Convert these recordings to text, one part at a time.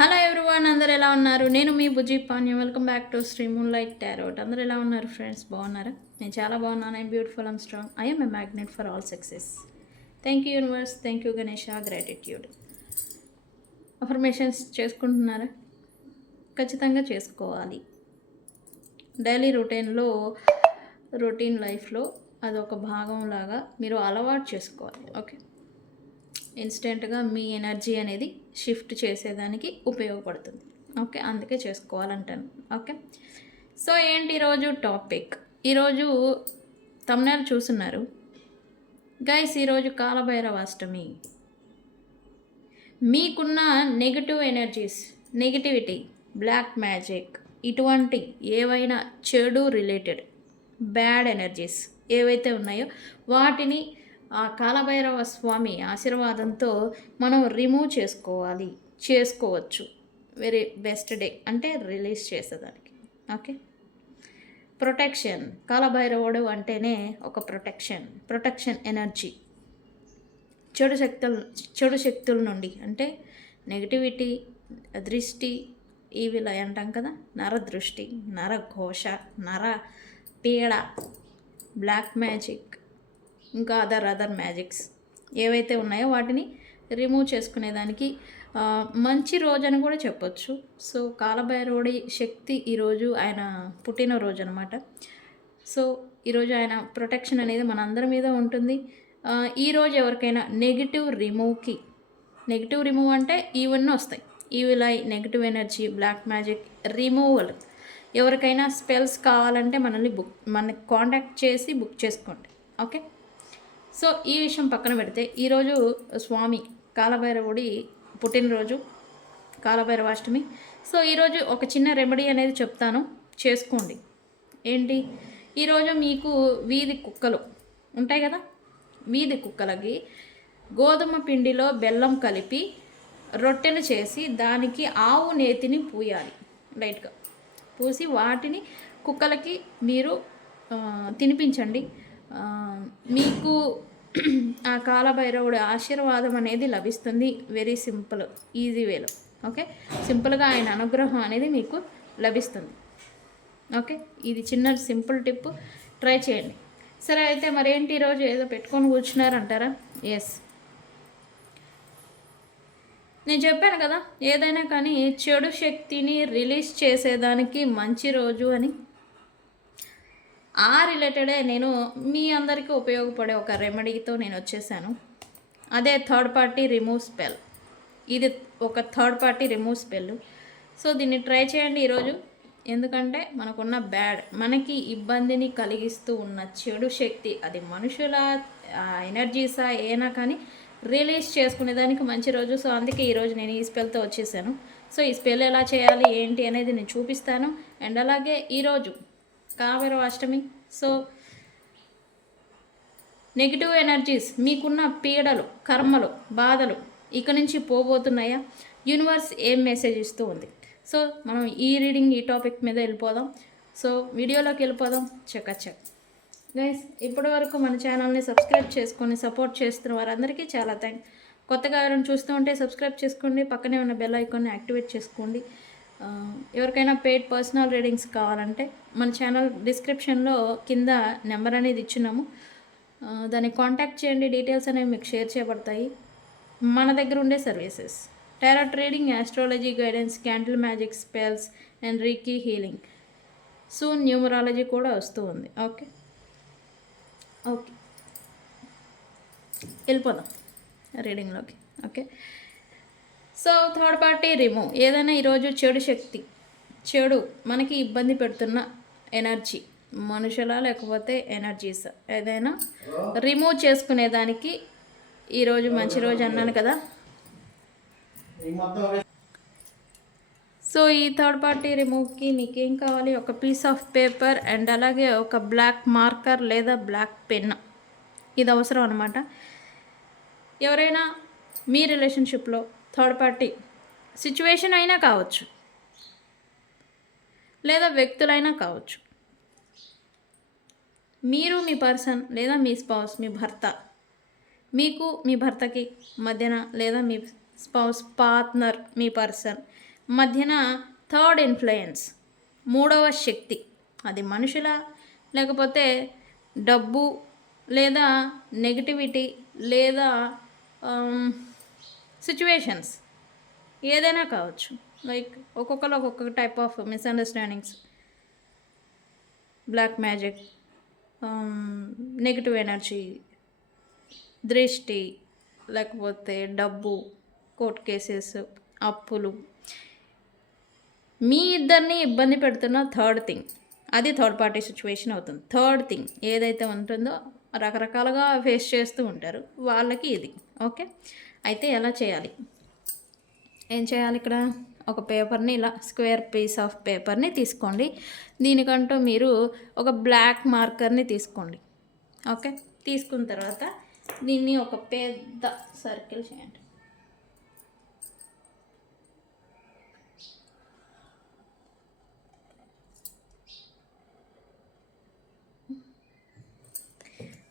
Hello everyone, అందరు ఎలా ఉన్నారు? నేను మీ Bujji Panya. Welcome back to Sri Moonlight Tarot. అందరు ఎలా ఉన్నారు ఫ్రెండ్స్? బాగున్నారా? నేను చాలా బాగున్నాను. I'm beautiful, I'm strong, I'm a magnet for all success. Thank you universe, thank you Ganesha, gratitude. Affirmations చేసుకుంటున్నారా? ఖచ్చితంగా చేసుకోవాలి. డైలీ రొటీన్ లైఫ్లో అదొక భాగంలాగా మీరు అలవాటు చేసుకోవాలి. ఓకే, ఇన్స్టెంట్గా మీ ఎనర్జీ అనేది షిఫ్ట్ చేసేదానికి ఉపయోగపడుతుంది. ఓకే, అందుకే చేసుకోవాలంటాను. ఓకే, సో ఏంటి ఈరోజు టాపిక్? ఈరోజు తమ్నైల్ చూస్తున్నారు గైస్. ఈరోజు కాలభైరవాష్టమి. మీకున్న negative energies, negativity, black magic, ఇటువంటి ఏవైనా చెడు రిలేటెడ్ బ్యాడ్ ఎనర్జీస్ ఏవైతే ఉన్నాయో వాటిని ఆ కాలభైరవ స్వామి ఆశీర్వాదంతో మనం రిమూవ్ చేసుకోవచ్చు. వెరీ బెస్ట్ డే అంటే రిలీజ్ చేసేదానికి. Okay, protection. కాలభైరవుడు అంటేనే ఒక ప్రొటెక్షన్ ఎనర్జీ. చెడు శక్తుల నుండి, అంటే నెగిటివిటీ, దృష్టి, ఈవిల అంటాం కదా, నరదృష్టి, నరఘోష, నర పీడ, బ్లాక్ మ్యాజిక్, ఇంకా అదర్ మ్యాజిక్స్ ఏవైతే ఉన్నాయో వాటిని రిమూవ్ చేసుకునేదానికి మంచి రోజు అని కూడా చెప్పొచ్చు. సో కాలభైరవుడి శక్తి ఈరోజు ఆయన పుట్టినరోజు అనమాట. సో ఈరోజు ఆయన ప్రొటెక్షన్ అనేది మనందరి మీద ఉంటుంది. ఈరోజు ఎవరికైనా నెగిటివ్ రిమూవ్ అంటే ఈవన్నీ వస్తాయి. Evil eye, negative energy, black magic removal. ఎవరికైనా స్పెల్స్ కావాలంటే మనల్ని కాంటాక్ట్ చేసి బుక్ చేసుకోండి. ఓకే, సో ఈ విషయం పక్కన పెడితే ఈరోజు స్వామి కాలభైరవుడి పుట్టినరోజు, కాలభైరవాష్టమి. సో ఈరోజు ఒక చిన్న రెమెడీ అనేది చెప్తాను, చేసుకోండి. ఏంటి? ఈరోజు మీకు వీధి కుక్కలు ఉంటాయి కదా, వీధి కుక్కలకి గోధుమ పిండిలో బెల్లం కలిపి రొట్టెలు చేసి దానికి ఆవు నేతిని పూయాలి. లైట్గా పూసి వాటిని కుక్కలకి మీరు తినిపించండి. మీకు ఆ కాలభైరవుడి ఆశీర్వాదం అనేది లభిస్తుంది. వెరీ సింపుల్, ఈజీ వేలో. ఓకే, సింపుల్గా ఆయన అనుగ్రహం అనేది మీకు లభిస్తుంది. ఓకే, ఇది చిన్న సింపుల్ టిప్, ట్రై చేయండి. సరే, అయితే మరేంటి ఈరోజు ఏదో పెట్టుకొని కూర్చున్నారంటారా? ఎస్, నేను చెప్పాను కదా, ఏదైనా కానీ చెడు శక్తిని రిలీజ్ చేసేదానికి మంచి రోజు అని. ఆ రిలేటెడే నేను మీ అందరికీ ఉపయోగపడే ఒక రెమెడీతో నేను వచ్చేసాను. అదే థర్డ్ పార్టీ రిమూవ్ స్పెల్. ఇది ఒక third party remove spell. So దీన్ని ట్రై చేయండి ఈరోజు. ఎందుకంటే మనకున్న మనకి ఇబ్బందిని కలిగిస్తూ ఉన్న చెడు శక్తి, అది మనుషుల ఎనర్జీసా ఏనా కానీ రిలీజ్ చేసుకునేదానికి మంచి రోజు. సో అందుకే ఈరోజు నేను ఈ స్పెల్తో వచ్చేసాను. సో ఈ స్పెల్ ఎలా చేయాలి ఏంటి అనేది నేను చూపిస్తాను. అండ్ అలాగే ఈరోజు కాలభైరవాష్టమి. సో నెగిటివ్ ఎనర్జీస్, మీకున్న పీడలు, కర్మలు, బాధలు ఇక నుంచి పోబోతున్నాయా? యూనివర్స్ ఏం మెసేజ్ ఇస్తూ ఉంది? సో మనం ఈ రీడింగ్, ఈ టాపిక్ మీద వెళ్ళిపోదాం. సో వీడియోలోకి వెళ్ళిపోదాం. చెక్ గైస్, ఇప్పటి వరకు మన ఛానల్ని సబ్స్క్రైబ్ చేసుకొని సపోర్ట్ చేస్తున్న వారందరికీ చాలా థ్యాంక్స్. కొత్తగా ఎవరైనా చూస్తూ ఉంటే సబ్స్క్రైబ్ చేసుకోండి, పక్కనే ఉన్న బెల్ ఐకాన్ని యాక్టివేట్ చేసుకోండి. ఎవరికైనా పెయిడ్ పర్సనల్ రీడింగ్స్ కావాలంటే మన ఛానల్ డిస్క్రిప్షన్లో కింద నెంబర్ అనేది ఇచ్చినాము, దాన్ని కాంటాక్ట్ చేయండి. డీటెయిల్స్ అనేవి మీకు షేర్ చేయబడతాయి. మన దగ్గర ఉండే services tarot trading, astrology guidance, candle magic, spells and reiki healing, soon numerology కూడా వస్తూ ఉంది. ఓకే, వెళ్ళిపోదాం రీడింగ్లోకి. Okay, so third party remove. ఏదైనా ఈరోజు చెడు మనకి ఇబ్బంది పెడుతున్న ఎనర్జీ, మనుషుల లేకపోతే ఎనర్జీస్ ఏదైనా రిమూవ్ చేసుకునేదానికి ఈరోజు మంచి రోజు అన్నాను కదా. సో ఈ థర్డ్ పార్టీ రిమూవ్కి మీకేం కావాలి? ఒక పీస్ ఆఫ్ పేపర్ అండ్ అలాగే ఒక బ్లాక్ మార్కర్ లేదా బ్లాక్ పెన్, ఇది అవసరం అనమాట. ఎవరైనా మీ రిలేషన్షిప్లో థర్డ్ పార్టీ సిచ్యువేషన్ అయినా కావచ్చు, లేదా వ్యక్తులైనా కావచ్చు, మీరు మీ పర్సన్ లేదా మీ స్పౌస్, మీ భర్త, మీకు మీ భర్తకి మధ్యన లేదా మీ స్పౌస్, పార్ట్నర్, మీ పర్సన్ మధ్యన థర్డ్ ఇన్ఫ్లుయెన్స్, మూడవ శక్తి, అది మనుషుల, లేకపోతే డబ్బు, లేదా నెగిటివిటీ, లేదా సిచ్యువేషన్స్, ఏదైనా కావచ్చు. లైక్ ఒక్కొక్కరు ఒక్కొక్క type of misunderstandings, black magic, negative energy, దృష్టి, లేకపోతే డబ్బు, కోర్ట్ కేసెస్, అప్పులు, మీ ఇద్దరిని ఇబ్బంది పెడుతున్న థర్డ్ థింగ్, అది థర్డ్ పార్టీ సిచ్యువేషన్ అవుతుంది. థర్డ్ థింగ్ ఏదైతే ఉంటుందో రకరకాలుగా ఫేస్ చేస్తూ ఉంటారు, వాళ్ళకి ఇది. ఓకే, అయితే ఎలా చేయాలి, ఏం చేయాలి? ఇక్కడ ఒక పేపర్ని, ఇలా స్క్వేర్ పీస్ ఆఫ్ పేపర్ని తీసుకోండి. దీనికంటూ మీరు ఒక బ్లాక్ మార్కర్ని తీసుకోండి. ఓకే, తీసుకున్న తర్వాత దీన్ని ఒక పెద్ద సర్కిల్ చేయండి.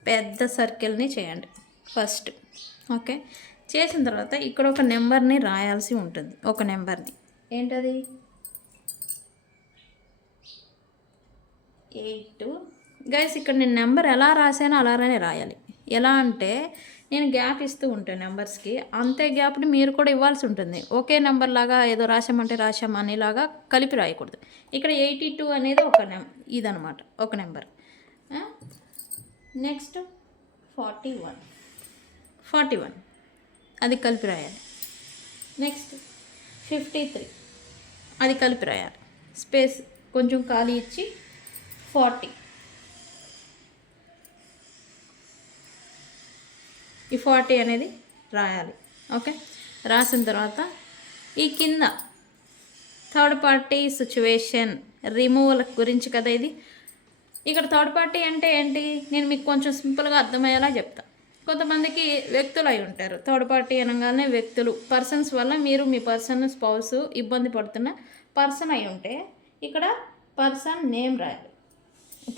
పెద్ద సర్కిల్ని చేయండి ఫస్ట్. ఓకే, చేసిన తర్వాత ఇక్కడ ఒక నెంబర్ని రాయాల్సి ఉంటుంది. ఒక నెంబర్ని, ఏంటది? 8. గైస్, ఇక్కడ నేను నెంబర్ ఎలా రాసానో అలానే రాయాలి. ఎలా అంటే, నేను గ్యాప్ ఇస్తూ ఉంటాను నెంబర్స్కి, అంతే గ్యాప్ని మీరు కూడా ఇవ్వాల్సి ఉంటుంది. ఒకే నెంబర్ లాగా ఏదో రాసామంటే రాసామనేలాగా కలిపి రాయకూడదు. ఇక్కడ 82 అనేది ఇదనమాట, ఒక నెంబర్. నెక్స్ట్ 41 అది కలిపి రాయాలి. నెక్స్ట్ 53 అది కలిపి రాయాలి. స్పేస్ కొంచెం ఖాళీ ఇచ్చి 40, ఈ 40 అనేది రాయాలి. ఓకే, రాసిన తర్వాత ఈ కింద థర్డ్ పార్టీ సిచ్యువేషన్ రిమూవల్ గురించి కదా ఇది. ఇక్కడ థర్డ్ పార్టీ అంటే ఏంటి, నేను మీకు కొంచెం సింపుల్గా అర్థమయ్యేలా చెప్తా. కొంతమందికి వ్యక్తులు అయి ఉంటారు. థర్డ్ పార్టీ అనగానే వ్యక్తులు, పర్సన్స్ వల్ల మీరు మీ పర్సన్, స్పౌస్ ఇబ్బంది పడుతున్న పర్సన్ అయి ఉంటే ఇక్కడ పర్సన్ నేమ్ రాయాలి.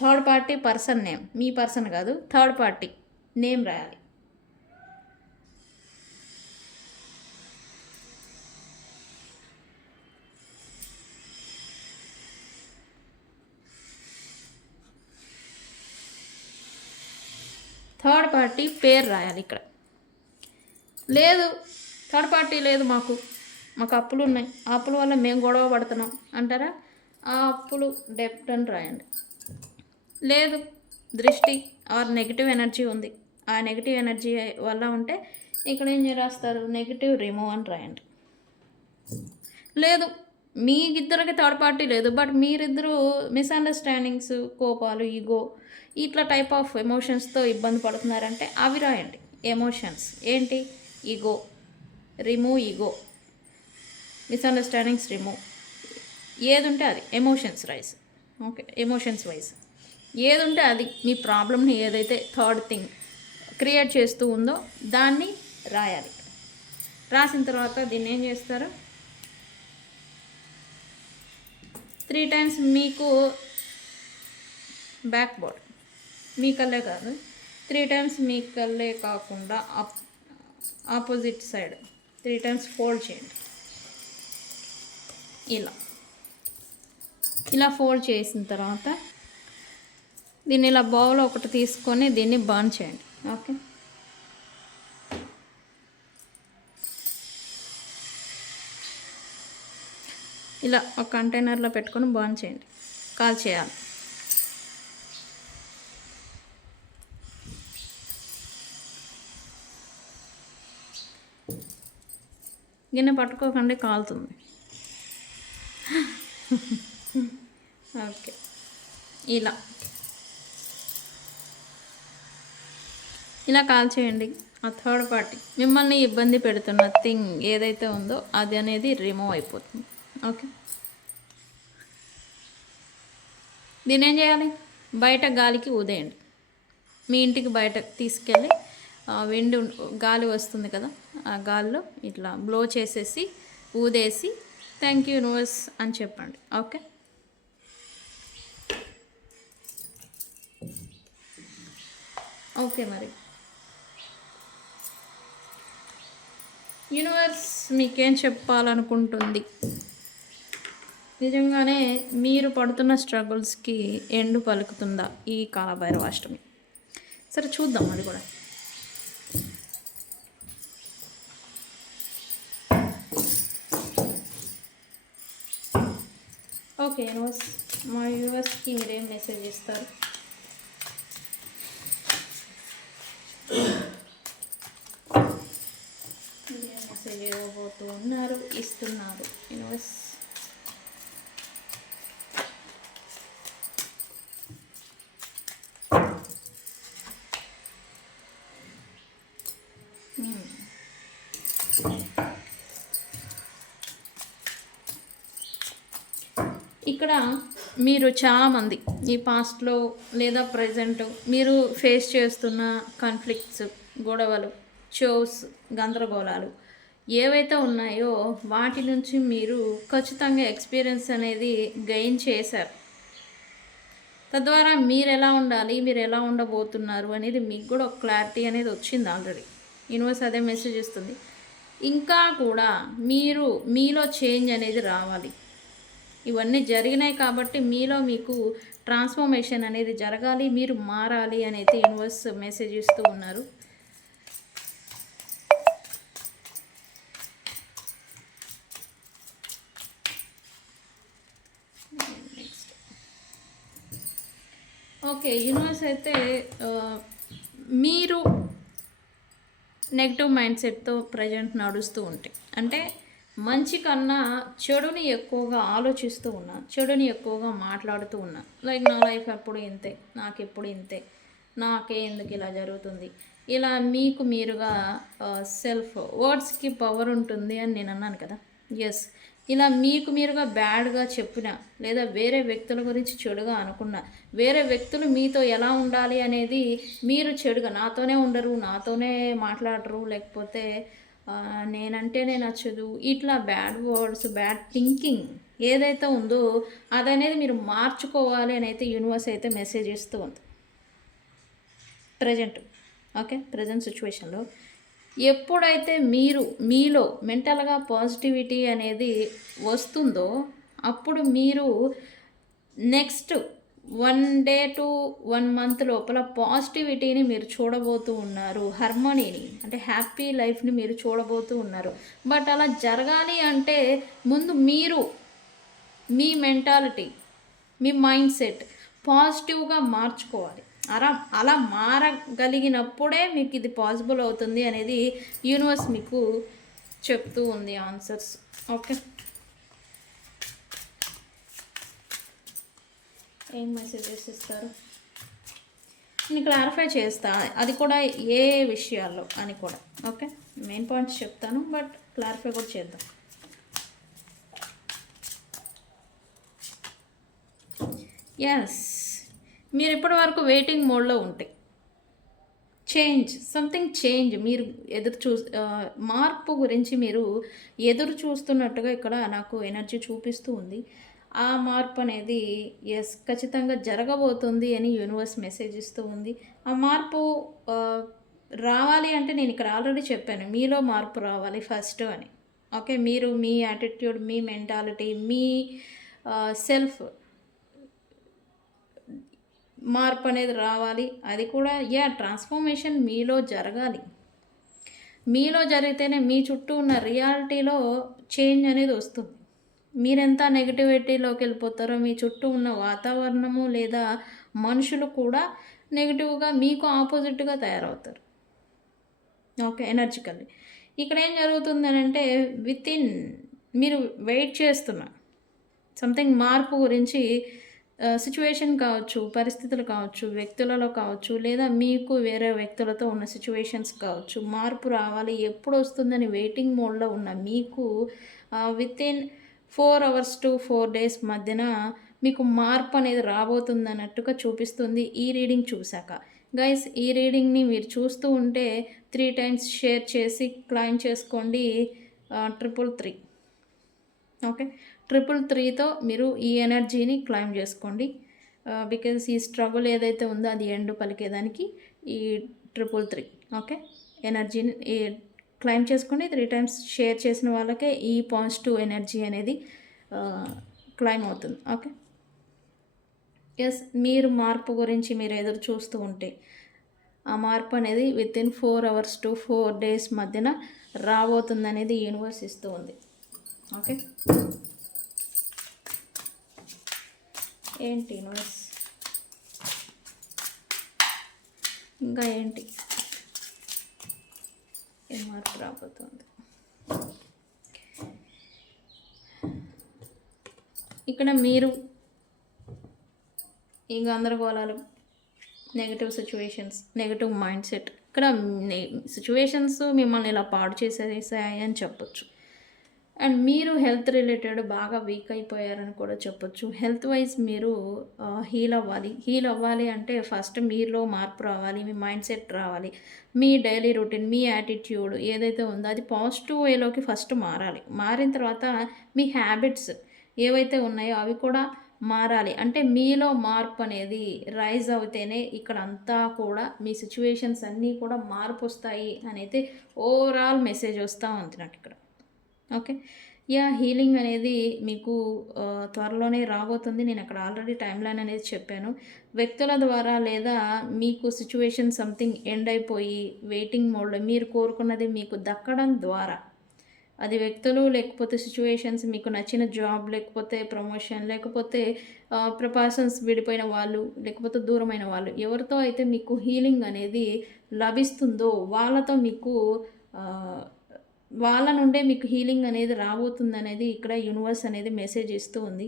థర్డ్ పార్టీ పర్సన్ నేమ్, మీ పర్సన్ కాదు, థర్డ్ పార్టీ నేమ్ రాయాలి. థర్డ్ పార్టీ పేరు రాయాలి. ఇక్కడ లేదు, థర్డ్ పార్టీ లేదు, మాకు అప్పులు ఉన్నాయి, ఆ అప్పుల వల్ల మేము గొడవ పడుతున్నాం అంటారా? ఆ అప్పులు డెప్ట్ అని రాయండి. లేదు, దృష్టి ఆర్ నెగిటివ్ ఎనర్జీ ఉంది, ఆ నెగిటివ్ ఎనర్జీ వల్ల ఉంటే ఇక్కడ ఏం రాస్తారు? నెగిటివ్ రిమూవ్ అని రాయండి. లేదు, మీ ఇద్దరికి థర్డ్ పార్టీ లేదు, బట్ మీరిద్దరూ మిస్అండర్స్టాండింగ్స్, కోపాలు, ఈగో, ఇట్లా టైప్ ఆఫ్ ఎమోషన్స్తో ఇబ్బంది పడుతున్నారంటే అవి రాయండి. ఎమోషన్స్ ఏంటి? Ego, remove ego, misunderstandings remove, ఏది ఉంటే అది emotions rice. Okay, emotions wise ఏది ఉంటే అది, మీ ప్రాబ్లమ్ని ఏదైతే థర్డ్ థింగ్ క్రియేట్ చేస్తూ ఉందో దాన్ని రాయాలి. రాసిన తర్వాత దీన్ని ఏం చేస్తారు? 3 times మీకు బ్యాక్ బోర్డ్, మీ కళ్ళే కాదు, 3 times మీ కళ్ళే కాకుండా ఆపోజిట్ సైడ్ 3 times ఫోల్డ్ చేయండి. ఇలా ఫోల్డ్ చేసిన తర్వాత దీన్ని ఇలా బౌల్ ఒకటి తీసుకొని దీన్ని బర్న్ చేయండి. ఓకే, ఇలా ఒక కంటైనర్లో పెట్టుకొని బర్న్ చేయండి, కాల్ చేయాలి. గిన్నె పట్టుకోకండి, కాలుతుంది. ఓకే, ఇలా కాల్ చేయండి. ఆ థర్డ్ పార్టీ మిమ్మల్ని ఇబ్బంది పెడుతున్న థింగ్ ఏదైతే ఉందో అది అనేది రిమూవ్ అయిపోతుంది. ఓకే, దీన్ని ఏం చేయాలి? బయట గాలికి ఊదేయండి. మీ ఇంటికి బయట తీసుకెళ్ళి విండ్ గాలి వస్తుంది కదా, ఆ గాలిలో ఇట్లా బ్లో చేసేసి ఊదేసి థ్యాంక్ యూ యూనివర్స్ అని చెప్పండి. ఓకే, ఓకే, మరి యూనివర్స్ మీకేం చెప్పాలనుకుంటుంది? నిజంగానే మీరు పడుతున్న స్ట్రగుల్స్కి ఎండు పలుకుతుందా ఈ కాలభైరవాష్టమి? సరే చూద్దాం అది కూడా. ఓకే యూనివర్స్, మా యూనివర్స్కి మీరేం మెసేజ్ ఇస్తారు? మీరేం మెసేజ్ ఇవ్వబోతూ ఉన్నారు, ఇస్తున్నారు యూనివర్స్? ఇక్కడ మీరు చాలామంది ఈ పాస్ట్లో లేదా ప్రజెంట్ మీరు ఫేస్ చేస్తున్న కాన్ఫ్లిక్ట్స్, గొడవలు, షోస్, గందరగోళాలు ఏవైతే ఉన్నాయో వాటి నుంచి మీరు ఖచ్చితంగా ఎక్స్పీరియన్స్ అనేది గెయిన్ చేశారు. తద్వారా మీరు ఎలా ఉండాలి, మీరు ఎలా ఉండబోతున్నారు అనేది మీకు కూడా ఒక క్లారిటీ అనేది వచ్చింది ఆల్రెడీ. యూనివర్స్ అదే మెసేజ్ ఇస్తుంది. ఇంకా కూడా మీలో చేంజ్ అనేది రావాలి. ఇవన్నీ జరిగినాయి కాబట్టి మీలో మీకు ట్రాన్స్ఫర్మేషన్ అనేది జరగాలి, మీరు మారాలి అని అయితే యూనివర్స్ మెసేజ్ ఇస్తూ ఉన్నారు. ఓకే యూనివర్స్ అయితే మీరు నెగిటివ్ మైండ్ సెట్తో ప్రజెంట్ నడుస్తూ ఉంటాయి. అంటే మంచి కన్నా చెడుని ఎక్కువగా ఆలోచిస్తూ ఉన్నా, చెడుని ఎక్కువగా మాట్లాడుతూ ఉన్నా. లైక్ నా లైఫ్ ఎప్పుడు ఇంతే, నాకు ఎప్పుడు ఇంతే, నాకే ఎందుకు ఇలా జరుగుతుంది, ఇలా మీకు మీరుగా సెల్ఫ్ వర్డ్స్కి పవర్ ఉంటుంది అని నేను అన్నాను కదా. ఎస్, ఇలా మీకు మీరుగా బ్యాడ్గా చెప్పిన లేదా వేరే వ్యక్తుల గురించి చెడుగా అనుకున్న, వేరే వ్యక్తులు మీతో ఎలా ఉండాలి అనేది మీరు చెడుగా నాతోనే ఉండరు, నాతోనే మాట్లాడరు, లేకపోతే నేనంటేనే నచ్చదు, ఇట్లా బ్యాడ్ వర్డ్స్, బ్యాడ్ థింకింగ్ ఏదైతే ఉందో అదనేది మీరు మార్చుకోవాలి అని అయితే యూనివర్స్ అయితే మెసేజ్ ఇస్తూ ఉంది ప్రజెంట్. ఓకే, ప్రజెంట్ సిచ్యువేషన్లో ఎప్పుడైతే మీలో మెంటల్గా పాజిటివిటీ అనేది వస్తుందో అప్పుడు మీరు నెక్స్ట్ 1 డే టు 1 మంత్ లోపల పాజిటివిటీని మీరు చూడబోతూ ఉన్నారు, హార్మోనీని అంటే హ్యాపీ లైఫ్ని మీరు చూడబోతూ ఉన్నారు. బట్ అలా జరగాలి అంటే ముందు మీరు మీ మెంటాలిటీ, మీ మైండ్ సెట్ పాజిటివ్గా మార్చుకోవాలి. అలా మారగలిగినప్పుడే మీకు ఇది పాసిబుల్ అవుతుంది అనేది యూనివర్స్ మీకు చెప్తూ ఉంది ఆన్సర్స్. ఓకే, ఏం మెసేజెస్ ఇస్తారు నేను క్లారిఫై చేస్తా, అది కూడా ఏ విషయాల్లో అని కూడా. ఓకే, మెయిన్ పాయింట్స్ చెప్తాను బట్ క్లారిఫై కూడా చేద్దాం. ఎస్, మీరు ఇప్పటి వరకు వెయిటింగ్ మోడ్లో ఉంటాయి. సంథింగ్ చేంజ్ మీరు మార్పు గురించి మీరు ఎదురు చూస్తున్నట్టుగా ఇక్కడ నాకు ఎనర్జీ చూపిస్తూ ఉంది. ఆ మార్పు అనేది ఎస్ ఖచ్చితంగా జరగబోతుంది అని యూనివర్స్ మెసేజ్ ఇస్తూ ఉంది. ఆ మార్పు రావాలి అంటే నేను ఇక్కడ ఆల్రెడీ చెప్పాను, మీలో మార్పు రావాలి ఫస్ట్ అని. ఓకే, మీరు మీ యాటిట్యూడ్, మీ మెంటాలిటీ, మీ సెల్ఫ్ మార్పు అనేది రావాలి. అది కూడా ట్రాన్స్ఫర్మేషన్ మీలో జరగాలి. మీలో జరిగితేనే మీ చుట్టూ ఉన్న రియాలిటీలో చేంజ్ అనేది వస్తుంది. మీరెంత నెగిటివిటీలోకి వెళ్ళిపోతారో మీ చుట్టూ ఉన్న వాతావరణము లేదా మనుషులు కూడా నెగిటివ్గా మీకు ఆపోజిట్గా తయారవుతారు. ఓకే, ఎనర్జికల్లీ ఇక్కడ ఏం జరుగుతుంది అని అంటే మీరు వెయిట్ చేస్తున్న సంథింగ్ మార్పు గురించి, సిచ్యువేషన్ కావచ్చు, పరిస్థితులు కావచ్చు, వ్యక్తులలో కావచ్చు, లేదా మీకు వేరే వ్యక్తులతో ఉన్న సిచ్యువేషన్స్ కావచ్చు, మార్పు రావాలి ఎప్పుడు వస్తుందని వెయిటింగ్ మోడ్లో ఉన్న మీకు వితిన్ 4 hours to 4 days మధ్యన మీకు మార్పు అనేది రాబోతుంది అన్నట్టుగా చూపిస్తుంది ఈ రీడింగ్ చూశాక. గైస్, ఈ రీడింగ్ని మీరు చూస్తూ ఉంటే 3 times షేర్ చేసి క్లైమ్ చేసుకోండి 333. ఓకే, 333తో మీరు ఈ ఎనర్జీని క్లైమ్ చేసుకోండి. బికాజ్ ఈ స్ట్రగుల్ ఏదైతే ఉందో అది ఎండ్ పలికేదానికి ఈ 333. ఓకే, ఎనర్జీని క్లైమ్ చేసుకోండి. 3 times షేర్ చేసిన వాళ్ళకే ఈ పాజిటివ్ ఎనర్జీ అనేది క్లైమ్ అవుతుంది. ఓకే. ఎస్, మీరు మార్పు గురించి మీరు ఎదురు చూస్తూ ఉంటే ఆ మార్పు అనేది వితిన్ 4 అవర్స్ టు 4 డేస్ మధ్యన రాబోతుందనేది యూనివర్స్ ఇస్తూ ఉంది. ఓకే. ఏంటి యూనివర్స్ ఇంకా ఏంటి ఏ మార్పు రాబోతుంది? ఇక్కడ మీరు ఈ గందరగోళాలు, negative situations, negative mindset, ఇక్కడ సిచ్యువేషన్స్ మిమ్మల్ని ఇలా పాడు చేసేసాయి అని చెప్పొచ్చు. అండ్ మీరు హెల్త్ రిలేటెడ్ బాగా వీక్ అయిపోయారని కూడా చెప్పొచ్చు. హెల్త్ వైజ్ మీరు హీల్ అవ్వాలి అంటే ఫస్ట్ మీలో మార్పు రావాలి, మీ మైండ్ సెట్ రావాలి, మీ డైలీ రొటీన్, మీ యాటిట్యూడ్ ఏదైతే ఉందో అది పాజిటివ్ వేలోకి ఫస్ట్ మారాలి. మారిన తర్వాత మీ హ్యాబిట్స్ ఏవైతే ఉన్నాయో అవి కూడా మారాలి. అంటే మీలో మార్పు అనేది రైజ్ అవుతేనే ఇక్కడ అంతా కూడా మీ సిచ్యువేషన్స్ అన్నీ కూడా మార్పు వస్తాయి అనేది ఓవరాల్ మెసేజ్ వస్తూ ఉంది నాకు ఇక్కడ. ఓకే. హీలింగ్ అనేది మీకు త్వరలోనే రాబోతుంది. నేను అక్కడ ఆల్రెడీ టైమ్ లైన్ అనేది చెప్పాను. వ్యక్తుల ద్వారా లేదా మీకు సిచ్యువేషన్ సంథింగ్ ఎండ్ అయిపోయి వెయిటింగ్ మోడ్లో మీరు కోరుకున్నది మీకు దక్కడం ద్వారా, అది వ్యక్తులు లేకపోతే సిచ్యువేషన్స్, మీకు నచ్చిన జాబ్ లేకపోతే ప్రమోషన్ లేకపోతే ప్రపర్సన్స్ విడిపోయిన వాళ్ళు లేకపోతే దూరమైన వాళ్ళు ఎవరితో అయితే మీకు హీలింగ్ అనేది లభిస్తుందో వాళ్ళతో మీకు వాళ్ళ నుండే మీకు హీలింగ్ అనేది రాబోతుంది అనేది ఇక్కడ యూనివర్స్ అనేది మెసేజ్ ఇస్తూ ఉంది.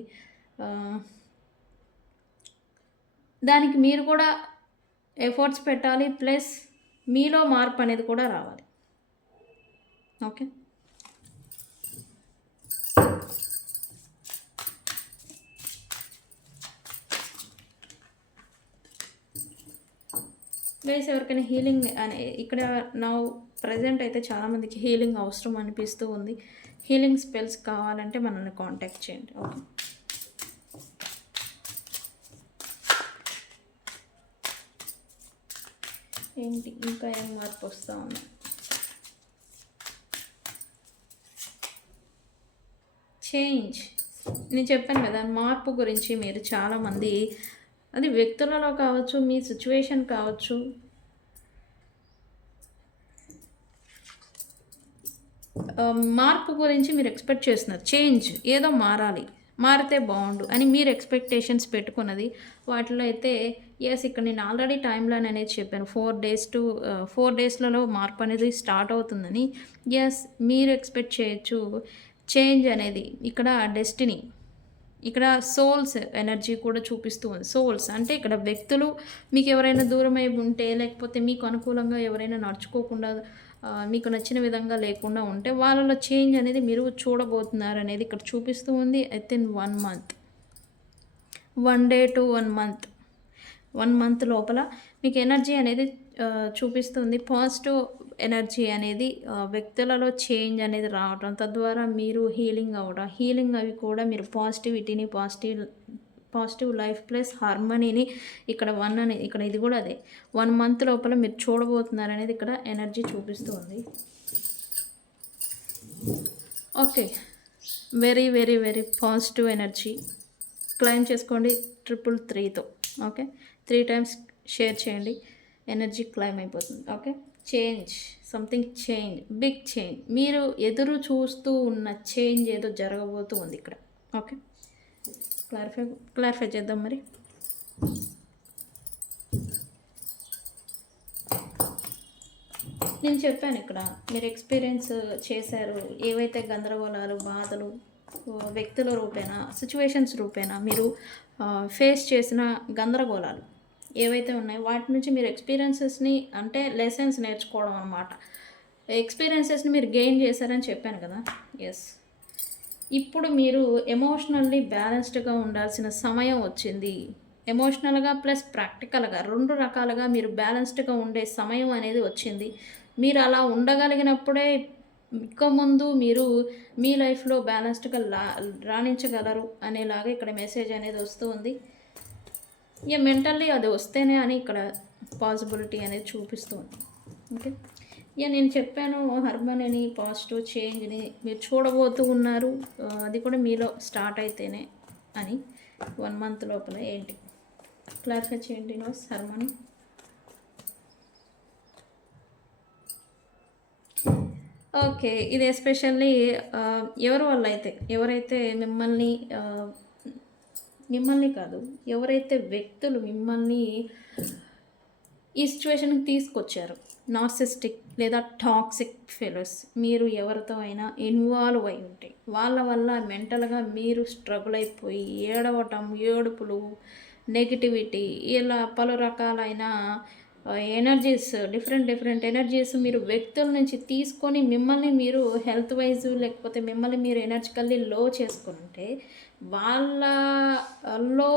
దానికి మీరు కూడా ఎఫర్ట్స్ పెట్టాలి, ప్లస్ మీలో మార్పు అనేది కూడా రావాలి. ఓకే. ప్లస్ ఎవరికైనా హీలింగ్ అనే ఇక్కడ నా ప్రజెంట్ అయితే చాలామందికి హీలింగ్ అవసరం అనిపిస్తూ ఉంది. హీలింగ్ స్పెల్స్ కావాలంటే మనల్ని కాంటాక్ట్ చేయండి. ఓకే. ఏంటి ఇంకా ఏం మార్పు వస్తూ ఉంది? చేంజ్. నేను చెప్పాను కదా, మార్పు గురించి మీరు చాలామంది, అది వ్యక్తులలో కావచ్చు, మీ సిచ్యువేషన్ కావచ్చు, మార్పు గురించి మీరు ఎక్స్పెక్ట్ చేస్తున్నారు. చేంజ్ ఏదో మారాలి, మారితే బాగుండు అని మీరు ఎక్స్పెక్టేషన్స్ పెట్టుకున్నది. వాటిలో అయితే ఎస్, ఇక్కడ నేను ఆల్రెడీ టైం లైన్ అనేది చెప్పాను. 4 డేస్లలో మార్పు అనేది స్టార్ట్ అవుతుందని. ఎస్, మీరు ఎక్స్పెక్ట్ చేయొచ్చు చేంజ్ అనేది. ఇక్కడ డెస్టినీ, ఇక్కడ సోల్స్ ఎనర్జీ కూడా చూపిస్తూ ఉంది. సోల్స్ అంటే ఇక్కడ వ్యక్తులు మీకు ఎవరైనా దూరమై ఉంటే లేకపోతే మీకు అనుకూలంగా ఎవరైనా నడుచుకోకుండా మీకు నచ్చిన విధంగా లేకుండా ఉంటే వాళ్ళలో చేంజ్ అనేది మీరు చూడబోతున్నారు అనేది ఇక్కడ చూపిస్తూ ఉంది. With in 1 month, 1 day to 1 month లోపల మీకు ఎనర్జీ అనేది చూపిస్తుంది. పాజిటివ్ ఎనర్జీ అనేది వ్యక్తులలో చేంజ్ అనేది రావడం, తద్వారా మీరు హీలింగ్ అవ్వడం, హీలింగ్ అవి కూడా మీరు పాజిటివిటీని, పాజిటివ్ లైఫ్ ప్లస్ హార్మనీని ఇక్కడ ఇక్కడ ఇది కూడా అదే 1 మంత్ లోపల మీరు చూడబోతున్నారు అనేది ఇక్కడ ఎనర్జీ చూపిస్తూ ఉంది. Okay. Very very very positive energy claim చేసుకోండి 333తో. ఓకే. 3 టైమ్స్ షేర్ చేయండి, ఎనర్జీ క్లైమ్ అయిపోతుంది. Okay. Change, something change, big change, మీరు ఎదురు చూస్తూ ఉన్న చేంజ్ ఏదో జరగబోతూ ఉంది ఇక్కడ. ఓకే. క్లారిఫై చేద్దాం మరి. నేను చెప్పాను ఇక్కడ మీరు ఎక్స్పీరియన్స్ చేశారు ఏవైతే గందరగోళాలు, బాధలు, వ్యక్తుల రూపేణా, సిచ్యువేషన్స్ రూపేణా మీరు ఫేస్ చేసిన గందరగోళాలు ఏవైతే ఉన్నాయో వాటి నుంచి మీరు ఎక్స్పీరియన్సెస్ని, అంటే లెసన్స్ నేర్చుకోవడం అన్నమాట. ఎక్స్పీరియన్సెస్ని మీరు గెయిన్ చేశారని చెప్పాను కదా. ఎస్, ఇప్పుడు మీరు ఎమోషనల్లీ బ్యాలెన్స్డ్గా ఉండాల్సిన సమయం వచ్చింది. ఎమోషనల్గా ప్లస్ ప్రాక్టికల్గా 2 రకాలుగా మీరు బ్యాలెన్స్డ్గా ఉండే సమయం అనేది వచ్చింది. మీరు అలా ఉండగలిగినప్పుడే ఇక ముందు మీరు మీ లైఫ్లో బ్యాలెన్స్డ్గా రాణించగలరు అనేలాగా ఇక్కడ మెసేజ్ అనేది వస్తూ ఉంది. మెంటల్లీ అది వస్తేనే అని ఇక్కడ పాసిబిలిటీ అనేది చూపిస్తుంది. ఓకే. నేను చెప్పాను హార్మోనీని, పాజిటివ్ చేంజ్ని మీరు చూడబోతూ ఉన్నారు. అది కూడా మీలో స్టార్ట్ అయితేనే అని 1 మంత్ లోపల ఏంటి క్లారిఫై చేయండి యూనివర్స్ హార్మోని. ఓకే, ఇది ఎస్పెషల్లీ ఎవరి వల్ల అయితే ఎవరైతే మిమ్మల్ని కాదు, ఎవరైతే వ్యక్తులు మిమ్మల్ని ఈ సిచ్యువేషన్కి తీసుకొచ్చారు, నార్సిస్టిక్ లేదా టాక్సిక్ ఫెలోస్, మీరు ఎవరితో అయినా ఇన్వాల్వ్ అయి ఉంటే వాళ్ళ వల్ల మెంటల్గా మీరు స్ట్రగుల్ అయిపోయి ఏడవటం, ఏడుపులు, నెగిటివిటీ, ఇలా పలు రకాలైన ఎనర్జీస్, డిఫరెంట్ ఎనర్జీస్ మీరు వ్యక్తుల నుంచి తీసుకొని మిమ్మల్ని మీరు హెల్త్ వైజ్ లేకపోతే మిమ్మల్ని మీరు ఎనర్జికల్లీ లో చేసుకుని ఉంటే వాళ్ళలో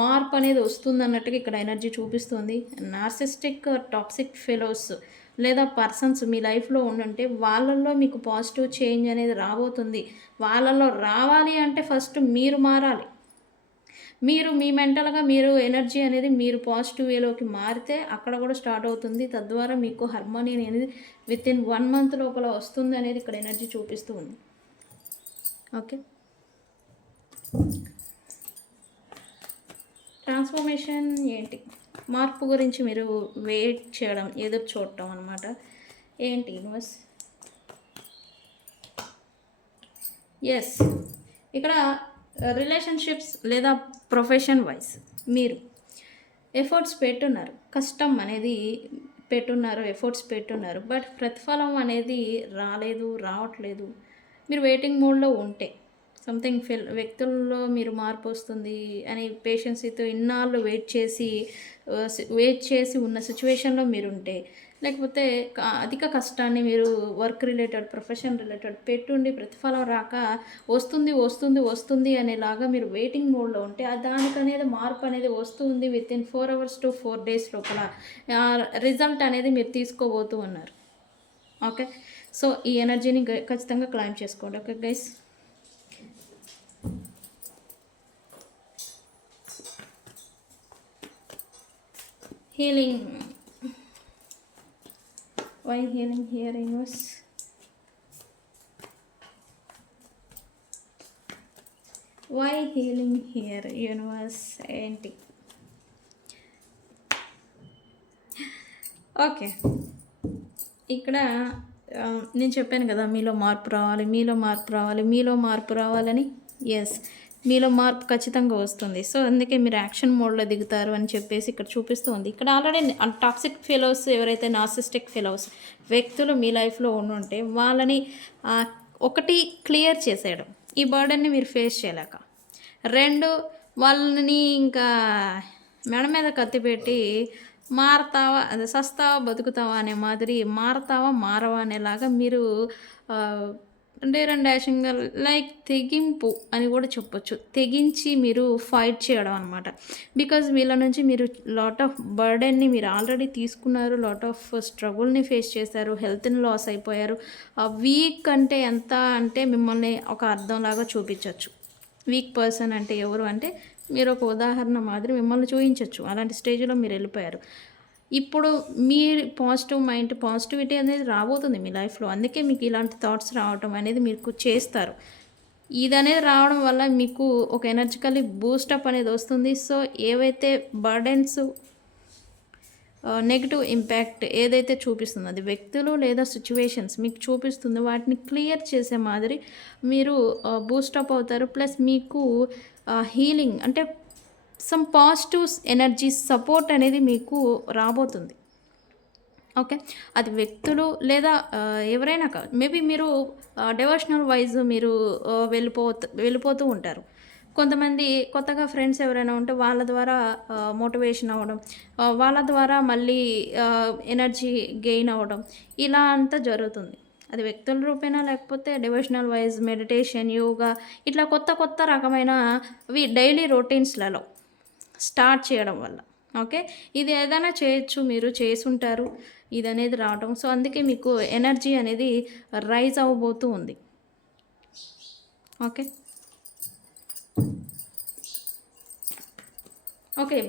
మార్పు అనేది వస్తుంది అన్నట్టుగా ఇక్కడ ఎనర్జీ చూపిస్తుంది. నార్సిస్టిక్ టాక్సిక్ ఫెలోస్ లేదా పర్సన్స్ మీ లైఫ్లో ఉండుంటే వాళ్ళల్లో మీకు పాజిటివ్ చేంజ్ అనేది రాబోతుంది. వాళ్ళలో రావాలి అంటే ఫస్ట్ మీరు మారాలి. మీరు మీ మెంటల్గా మీరు ఎనర్జీ అనేది మీరు పాజిటివ్ వేలోకి మారితే అక్కడ కూడా స్టార్ట్ అవుతుంది. తద్వారా మీకు హార్మోని అనేది వితిన్ 1 మంత్ లోపల వస్తుంది అనేది ఇక్కడ ఎనర్జీ చూపిస్తూ ఉంది. ఓకే, ట్రాన్స్ఫర్మేషన్ ఏంటి, మార్పు గురించి మీరు వెయిట్ చేయడం, ఎదురు చూడటం అనమాట. ఏంటి యూనివర్స్? ఎస్, ఇక్కడ రిలేషన్షిప్స్ లేదా ప్రొఫెషన్ వైజ్ మీరు ఎఫర్ట్స్ పెట్టున్నారు, కష్టం అనేది పెట్టున్నారు, ఎఫర్ట్స్ పెట్టున్నారు, బట్ ప్రతిఫలం అనేది రావట్లేదు. మీరు వెయిటింగ్ మోడ్లో ఉంటే సంథింగ్ వ్యక్తుల్లో మీరు మార్పు వస్తుంది అని పేషెన్సీతో ఇన్నాళ్ళు వెయిట్ చేసి ఉన్న సిచ్యువేషన్లో మీరుంటే, లేకపోతే అధిక కష్టాన్ని మీరు వర్క్ రిలేటెడ్, ప్రొఫెషన్ రిలేటెడ్ పెట్టుండి ప్రతిఫలం రాక వస్తుంది అనేలాగా మీరు వెయిటింగ్ మోడ్లో ఉంటే దానికనేది మార్పు అనేది వస్తుంది. వితిన్ 4 hours to 4 days లోపల రిజల్ట్ అనేది మీరు తీసుకోబోతూ ఉన్నారు. ఓకే, సో ఈ ఎనర్జీని ఖచ్చితంగా క్లైమ్ చేసుకోండి. Okay guys, healing. Why healing here, universe? Why healing here, universe? ఏంటి? ఓకే, ఇక్కడ నేను చెప్పాను కదా మీలో మార్పు రావాలని. ఎస్, మీలో మార్పు ఖచ్చితంగా వస్తుంది. సో అందుకే మీరు యాక్షన్ మోడ్లో దిగుతారు అని చెప్పేసి ఇక్కడ చూపిస్తూ ఉంది. ఇక్కడ ఆల్రెడీ టాక్సిక్ ఫెలోస్, ఎవరైతే నార్సిస్టిక్ ఫెలోస్ వ్యక్తులు మీ లైఫ్లో ఉండుంటే వాళ్ళని ఒకటి క్లియర్ చేసేయడం, ఈ బర్డన్ని మీరు ఫేస్ చేయలేక. 2, వాళ్ళని ఇంకా మెడ మీద కత్తి పెట్టి మారతావా, అదే సస్తావా బతుకుతావా అనే మాదిరి, మారతావా మారవా అనేలాగా మీరు డాషింగ్గా లైక్ తెగింపు అని కూడా చెప్పొచ్చు, తెగించి మీరు ఫైట్ చేయడం అనమాట. బికాజ్ వీళ్ళ నుంచి మీరు లాట్ ఆఫ్ బర్డెన్ని మీరు ఆల్రెడీ తీసుకున్నారు, లాట్ ఆఫ్ స్ట్రగుల్ని ఫేస్ చేశారు, హెల్త్ని లాస్ అయిపోయారు. వీక్ అంటే ఎంత అంటే మిమ్మల్ని ఒక అర్థంలాగా చూపించవచ్చు. వీక్ పర్సన్ అంటే ఎవరు అంటే మీరు ఒక ఉదాహరణ మాదిరి మిమ్మల్ని చూపించవచ్చు. అలాంటి స్టేజ్లో మీరు వెళ్ళిపోయారు. ఇప్పుడు మీ పాజిటివిటీ అనేది రాబోతుంది మీ లైఫ్లో. అందుకే మీకు ఇలాంటి థాట్స్ రావటం అనేది మీకు చేస్తారు. ఇది అనేది రావడం వల్ల మీకు ఒక ఎనర్జికల్లీ బూస్టప్ అనేది వస్తుంది. సో ఏవైతే బర్డెన్స్, నెగిటివ్ ఇంపాక్ట్ ఏదైతే చూపిస్తుందో అది వ్యక్తులు లేదా సిచ్యువేషన్స్ మీకు చూపిస్తుందో వాటిని క్లియర్ చేసే మాదిరి మీరు బూస్టప్ అవుతారు. ప్లస్ మీకు హీలింగ్ అంటే సమ్ పాజిటివ్ ఎనర్జీ సపోర్ట్ అనేది మీకు రాబోతుంది. ఓకే, అది వ్యక్తులు లేదా ఎవరైనా కాదు. మేబీ మీరు డివోషనల్ వైజ్ మీరు వెళ్ళిపోతూ ఉంటారు. కొంతమంది కొత్తగా ఫ్రెండ్స్ ఎవరైనా ఉంటే వాళ్ళ ద్వారా మోటివేషన్ అవ్వడం, వాళ్ళ ద్వారా మళ్ళీ ఎనర్జీ గెయిన్ అవ్వడం, ఇలా అంతా జరుగుతుంది. అది వ్యక్తుల రూపేనా లేకపోతే డివోషనల్ వైజ్ మెడిటేషన్, యోగా, ఇట్లా కొత్త రకమైన డైలీ రొటీన్స్లలో స్టార్ట్ చేయడం వల్ల. ఓకే, ఇది ఏదైనా చేయొచ్చు, మీరు చేసుంటారు ఇది అనేది రావడం. సో అందుకే మీకు ఎనర్జీ అనేది రైజ్ అవ్వబోతూ ఉంది. ఓకే,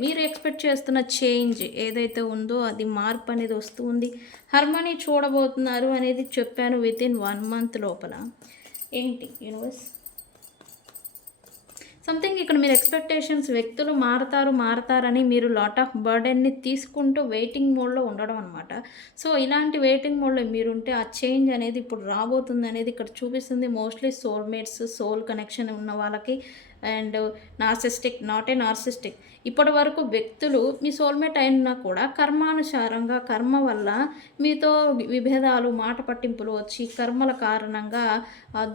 మీరు ఎక్స్పెక్ట్ చేస్తున్న చేంజ్ ఏదైతే ఉందో అది మార్పు అనేది వస్తూ ఉంది. హార్మోని చూడబోతున్నారు అనేది చెప్పాను వితిన్ 1 month లోపల. ఏంటి యూనివర్స్? సంథింగ్ ఇక్కడ మీరు ఎక్స్పెక్టేషన్స్ వ్యక్తులు మారతారని మీరు లాట్ ఆఫ్ బర్డెన్ని తీసుకుంటూ వెయిటింగ్ మోడ్లో ఉండడం అనమాట. సో ఇలాంటి వెయిటింగ్ మోడ్లో మీరుంటే ఆ చేంజ్ అనేది ఇప్పుడు రాబోతుంది అనేది ఇక్కడ చూపిస్తుంది. మోస్ట్లీ సోల్మేట్స్, సోల్ కనెక్షన్ ఉన్న వాళ్ళకి and narcissistic, not a narcissistic. ఇప్పటి వరకు వ్యక్తులు మీ సోల్మేట్ అయినా కూడా కర్మానుసారంగా కర్మ వల్ల మీతో విభేదాలు, మాట పట్టింపులు వచ్చి కర్మల కారణంగా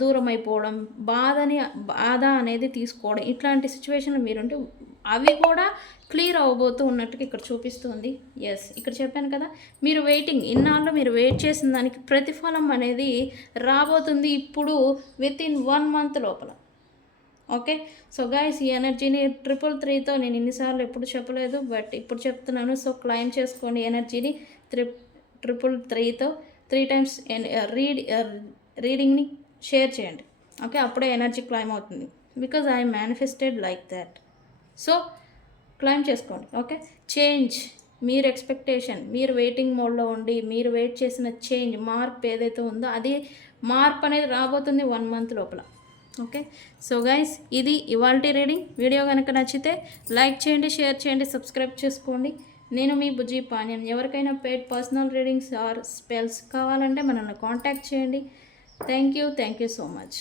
దూరం అయిపోవడం, బాధ అనేది తీసుకోవడం, ఇట్లాంటి సిచ్యువేషన్లు మీరుంటే అవి కూడా క్లియర్ అవ్వబోతూ ఉన్నట్టుగా ఇక్కడ చూపిస్తుంది. ఎస్, ఇక్కడ చెప్పాను కదా, మీరు వెయిటింగ్, ఇన్నాళ్ళు మీరు వెయిట్ చేసిన దానికి ప్రతిఫలం అనేది రాబోతుంది ఇప్పుడు వితిన్ 1 month లోపల. ఓకే, సో గైస్ ఈ ఎనర్జీని 333తో నేను ఇన్నిసార్లు ఎప్పుడు చెప్పలేదు, బట్ ఇప్పుడు చెప్తున్నాను. సో క్లైమ్ చేసుకోండి ఎనర్జీని 333తో 3 times రీడింగ్ని షేర్ చేయండి. ఓకే, అప్పుడే ఎనర్జీ క్లైమ్ అవుతుంది. Because I manifested like that. So claim చేసుకోండి. ఓకే, చేంజ్, మీరు ఎక్స్పెక్టేషన్, మీరు వెయిటింగ్ మోడ్లో ఉండి మీరు వెయిట్ చేసిన చేంజ్, మార్పు ఏదైతే ఉందో అది మార్పు అనేది రాబోతుంది 1 month లోపల. ఓకే, సో గైస్ ఇది ఇవాల్టి రీడింగ్. వీడియో కనుక నచ్చితే లైక్ చేయండి, షేర్ చేయండి, సబ్స్క్రైబ్ చేసుకోండి. నేను మీ బుజ్జి పాణ్యం. ఎవరికైనా paid personal readings or spells కావాలంటే మనల్ని కాంటాక్ట్ చేయండి. Thank you so much.